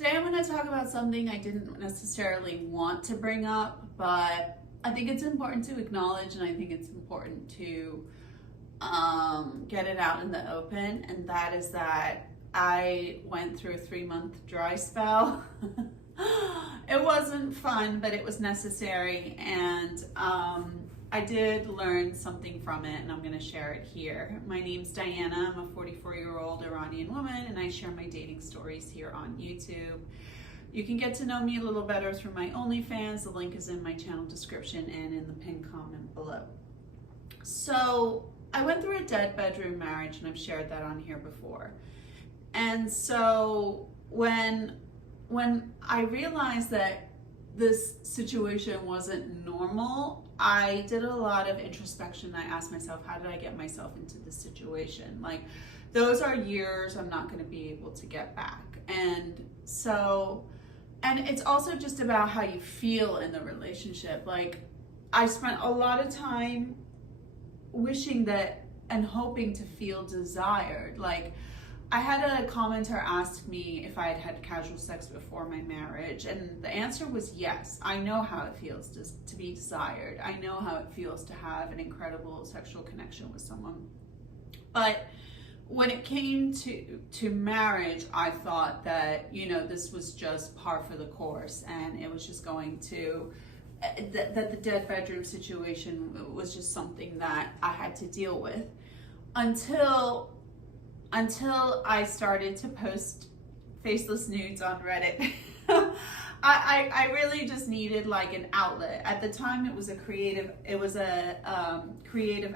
Today I'm going to talk about something I didn't necessarily want to bring up, but I think it's important to acknowledge, and I think it's important to get it out in the open, and that is that I went through a 3-month dry spell. It wasn't fun, but it was necessary, and I did learn something from it, and I'm going to share it here. My name's Diana. I'm a 44-year-old Iranian woman, and I share my dating stories here on YouTube. You can get to know me a little better through my OnlyFans. The link is in my channel description and in the pinned comment below. So I went through a dead bedroom marriage, and I've shared that on here before. And so when I realized that this situation wasn't normal, I did a lot of introspection. I asked myself, how did I get myself into this situation? Like, those are years I'm not going to be able to get back. And it's also just about how you feel in the relationship. Like, I spent a lot of time wishing that and hoping to feel desired. Like, I had a commenter ask me if I had had casual sex before my marriage, and the answer was yes. I know how it feels to be desired. I know how it feels to have an incredible sexual connection with someone. But when it came to marriage, I thought that, this was just par for the course, and it was just going to, that the dead bedroom situation was just something that I had to deal with until I started to post faceless nudes on Reddit. I really just needed like an outlet. At the time, it was a creative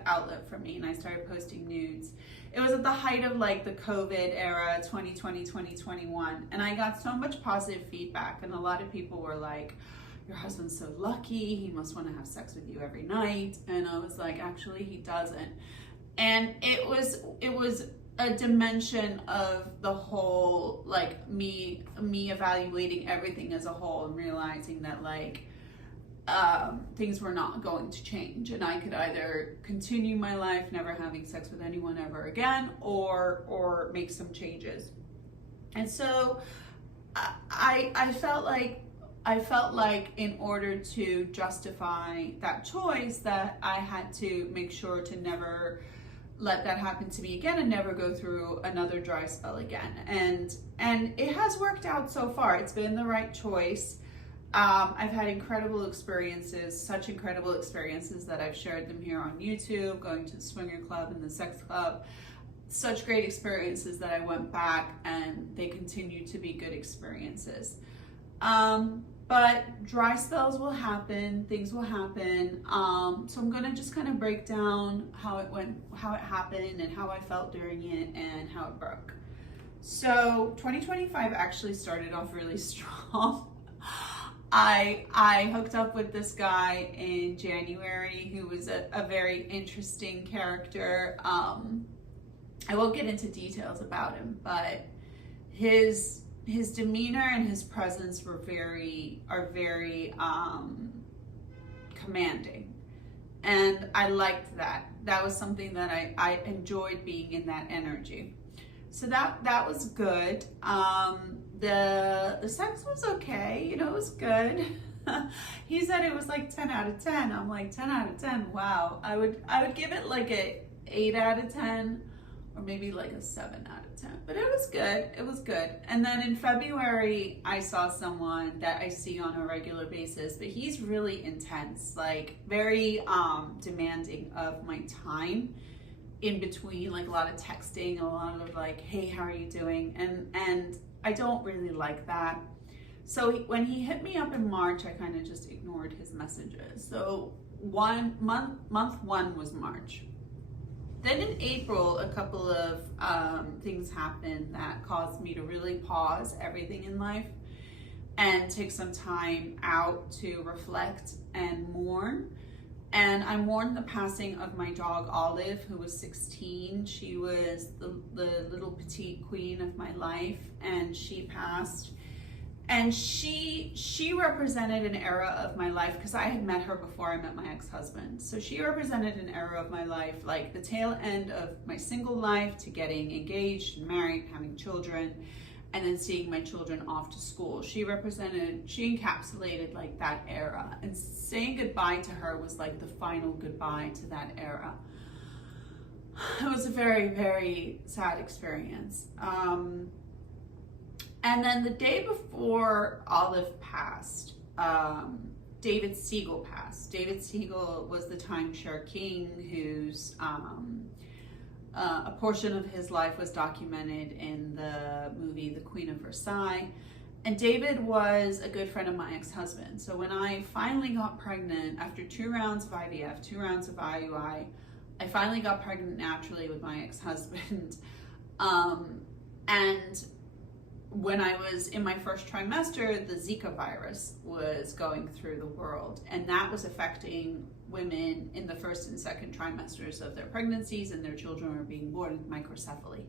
outlet for me, and I started posting nudes. It was at the height of like the COVID era, 2020, 2021, and I got so much positive feedback, and a lot of people were like, your husband's so lucky, he must want to have sex with you every night. And I was like, actually, he doesn't. And it was a dimension of the whole, like me evaluating everything as a whole and realizing that like things were not going to change, and I could either continue my life never having sex with anyone ever again, or make some changes. And so I felt like in order to justify that choice, that I had to make sure to never let that happen to me again and never go through another dry spell again. And it has worked out so far. It's been the right choice. I've had incredible experiences, such incredible experiences that I've shared them here on YouTube, going to the swinger club and the sex club. Such great experiences that I went back, and they continue to be good experiences. But dry spells will happen, things will happen. So I'm gonna just kind of break down how it happened, and how I felt during it, and how it broke. So 2025 actually started off really strong. I hooked up with this guy in January who was a very interesting character. I won't get into details about him, but his demeanor and his presence are very commanding, and I liked that. That was something that I enjoyed, being in that energy. So that was good. The sex was okay, it was good. He said it was like 10 out of 10. I'm like, 10 out of 10, wow. I would give it like a 8 out of 10, or maybe like a 7 out of 10, but it was good. It was good. And then in February, I saw someone that I see on a regular basis, but he's really intense, like very demanding of my time in between, like a lot of texting, a lot of like, hey, how are you doing? And I don't really like that. So when he hit me up in March, I kind of just ignored his messages. So month one was March. Then in April, a couple of things happened that caused me to really pause everything in life and take some time out to reflect and mourn. And I mourned the passing of my dog Olive, who was 16. She was the little petite queen of my life, and she passed. And she represented an era of my life, because I had met her before I met my ex-husband. So she represented an era of my life, like the tail end of my single life to getting engaged and married, having children. and then seeing my children off to school. She encapsulated like that era, and saying goodbye to her was like the final goodbye to that era. It was a very, very sad experience. And then the day before Olive passed, David Siegel passed. David Siegel was the timeshare king whose a portion of his life was documented in the movie The Queen of Versailles. And David was a good friend of my ex-husband. So when I finally got pregnant, after 2 rounds of IVF, 2 rounds of IUI, I finally got pregnant naturally with my ex-husband. And when I was in my first trimester, the Zika virus was going through the world, and that was affecting women in the first and second trimesters of their pregnancies, and their children were being born with microcephaly.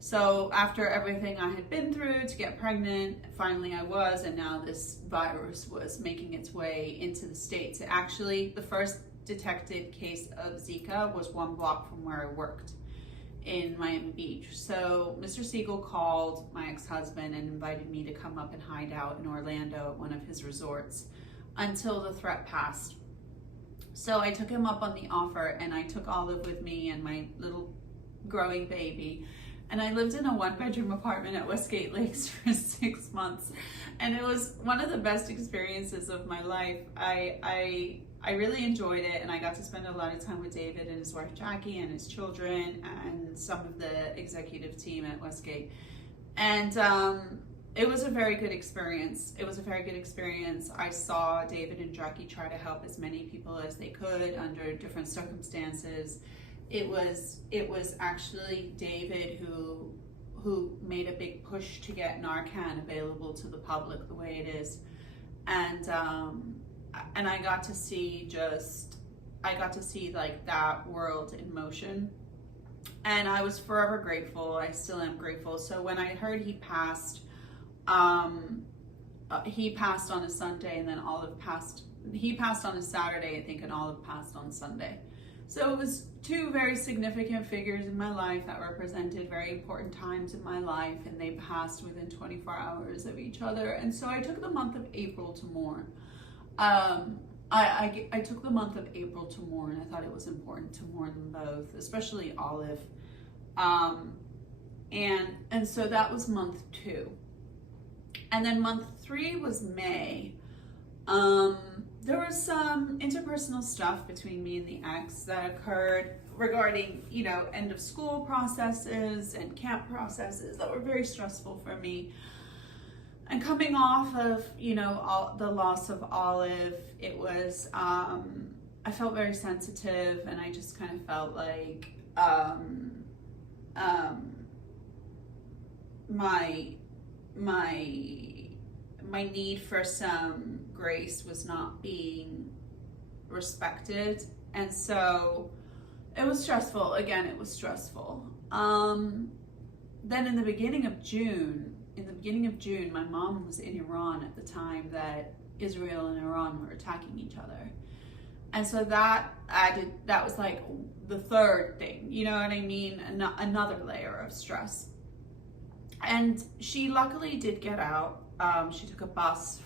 So after everything I had been through to get pregnant, finally I was, and now this virus was making its way into the States. Actually, the first detected case of Zika was 1 block from where I worked in Miami Beach. So Mr. Siegel called my ex-husband and invited me to come up and hide out in Orlando at one of his resorts until the threat passed. So I took him up on the offer, and I took Olive with me and my little growing baby, and I lived in a 1-bedroom apartment at Westgate Lakes for 6 months, and it was one of the best experiences of my life. I really enjoyed it, and I got to spend a lot of time with David and his wife Jackie and his children and some of the executive team at Westgate. And it was a very good experience. I saw David and Jackie try to help as many people as they could under different circumstances. It was actually David who made a big push to get Narcan available to the public the way it is. And I got to see like that world in motion, and I was forever grateful. I still am grateful. So when I heard he passed on a Sunday, and then he passed on a Saturday, I think, and Olive passed on Sunday. So it was 2 very significant figures in my life that represented very important times in my life, and they passed within 24 hours of each other. And so I took the month of April to mourn. I took the month of April to mourn. I thought it was important to mourn them both, especially Olive. And so that was month 2. And then month 3 was May. There was some interpersonal stuff between me and the ex that occurred regarding, end of school processes and camp processes that were very stressful for me. And coming off of, the loss of Olive, it was, I felt very sensitive, and I just kind of felt like my need for some grace was not being respected. And so it was stressful. Again, it was stressful. Then in the beginning of June, my mom was in Iran at the time that Israel and Iran were attacking each other. And so that was like the third thing, you know what I mean? Another layer of stress. And she luckily did get out. She took a bus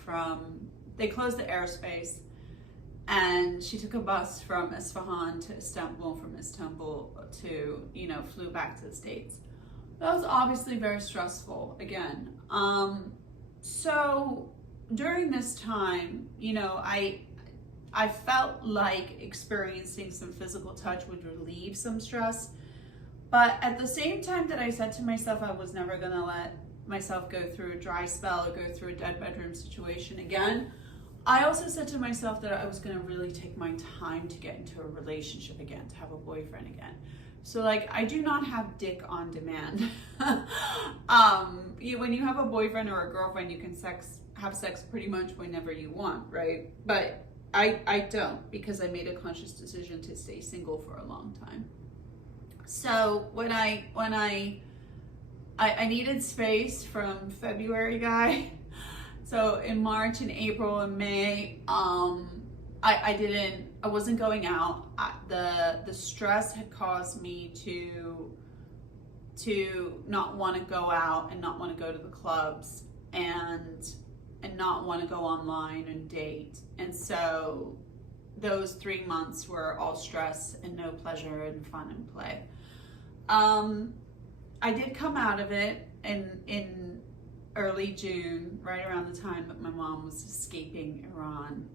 they closed the airspace, and she took a bus from Isfahan to Istanbul, from Istanbul to, flew back to the States. That was obviously very stressful again. So during this time, I felt like experiencing some physical touch would relieve some stress. But at the same time that I said to myself I was never gonna let myself go through a dry spell or go through a dead bedroom situation again, I also said to myself that I was gonna really take my time to get into a relationship again, to have a boyfriend again. So I do not have dick on demand. When you have a boyfriend or a girlfriend, you can have sex pretty much whenever you want, right? But I don't, because I made a conscious decision to stay single for a long time. So when I needed space from February guy. So in March and April and May, I wasn't going out. The stress had caused me to to not want to go out and not want to go to the clubs and not want to go online and date. And so those 3 months were all stress and no pleasure and fun and play. I did come out of it in early June, right around the time that my mom was escaping Iran.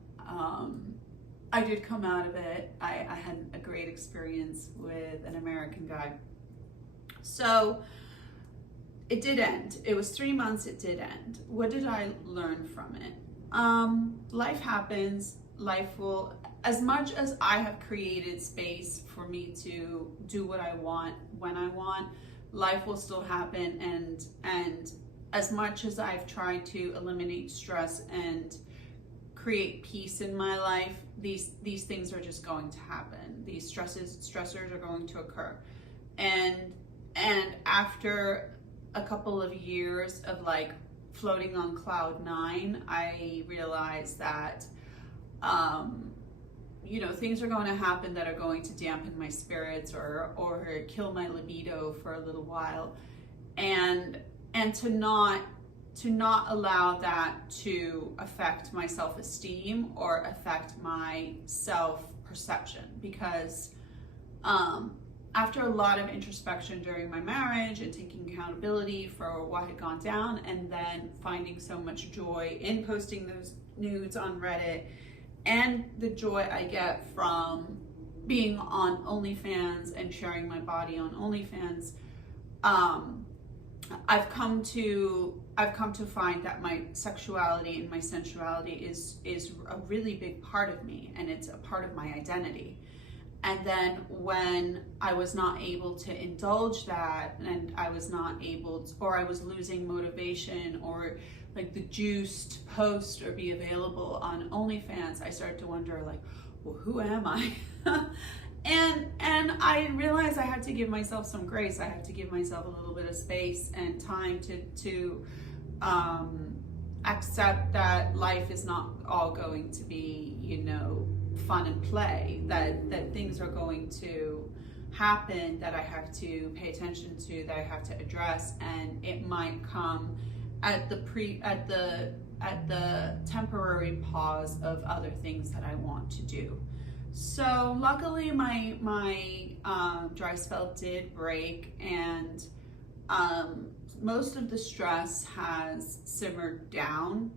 I did come out of it. I had a great experience with an American guy. So it did end. It was 3 months, it did end. What did I learn from it? Life happens. Life will, as much as I have created space for me to do what I want when I want, life will still happen. And as much as I've tried to eliminate stress and create peace in my life, these things are just going to happen. These stressors are going to occur. And after a couple of years of like floating on cloud 9, I realized that things are going to happen that are going to dampen my spirits or kill my libido for a little while, and to not allow that to affect my self-esteem or affect my self-perception, because after a lot of introspection during my marriage and taking accountability for what had gone down, and then finding so much joy in posting those nudes on Reddit, and the joy I get from being on OnlyFans and sharing my body on OnlyFans, I've come to find that my sexuality and my sensuality is a really big part of me, and it's a part of my identity. And then when I was not able to indulge that, and I was not able to, or I was losing motivation or like the juice to post or be available on OnlyFans, I started to wonder, like, well, who am I? and I realized I had to give myself some grace. I had to give myself a little bit of space and time to accept that life is not all going to be, fun and play, that things are going to happen that I have to pay attention to, that I have to address, and it might come at the temporary pause of other things that I want to do. So luckily my dry spell did break, and most of the stress has simmered down.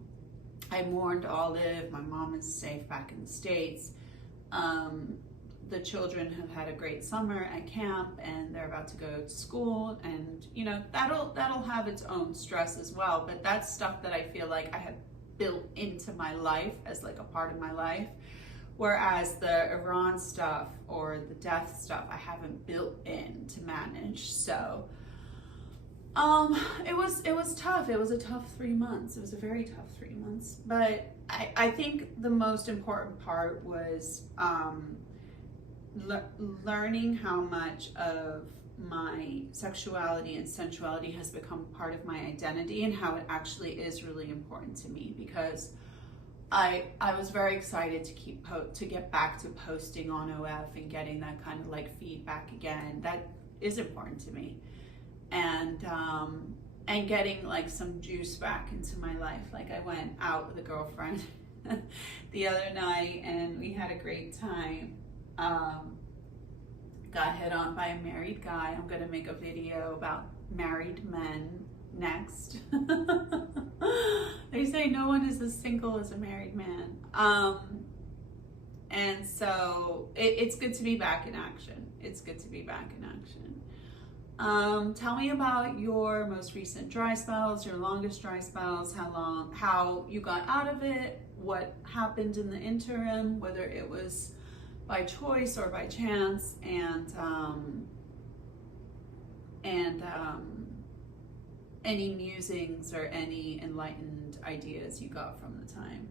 I mourned Olive. My mom is safe back in the States. The children have had a great summer at camp, and they're about to go to school, and that'll have its own stress as well. But that's stuff that I feel like I have built into my life as like a part of my life. Whereas the Iran stuff or the death stuff, I haven't built in to manage. So it was tough. It was a tough 3 months. It was a very tough 3 months. But I think the most important part was learning how much of my sexuality and sensuality has become part of my identity, and how it actually is really important to me, because I was very excited to get back to posting on OF and getting that kind of like feedback again. That is important to me. And getting like some juice back into my life. Like, I went out with a girlfriend the other night and we had a great time. Got hit on by a married guy. I'm gonna make a video about married men next. They say no one is as single as a married man. And so it's good to be back in action. It's good to be back in action. Tell me about your most recent dry spells, your longest dry spells, how you got out of it, what happened in the interim, whether it was by choice or by chance, and any musings or any enlightened ideas you got from the time.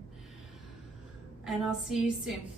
And I'll see you soon.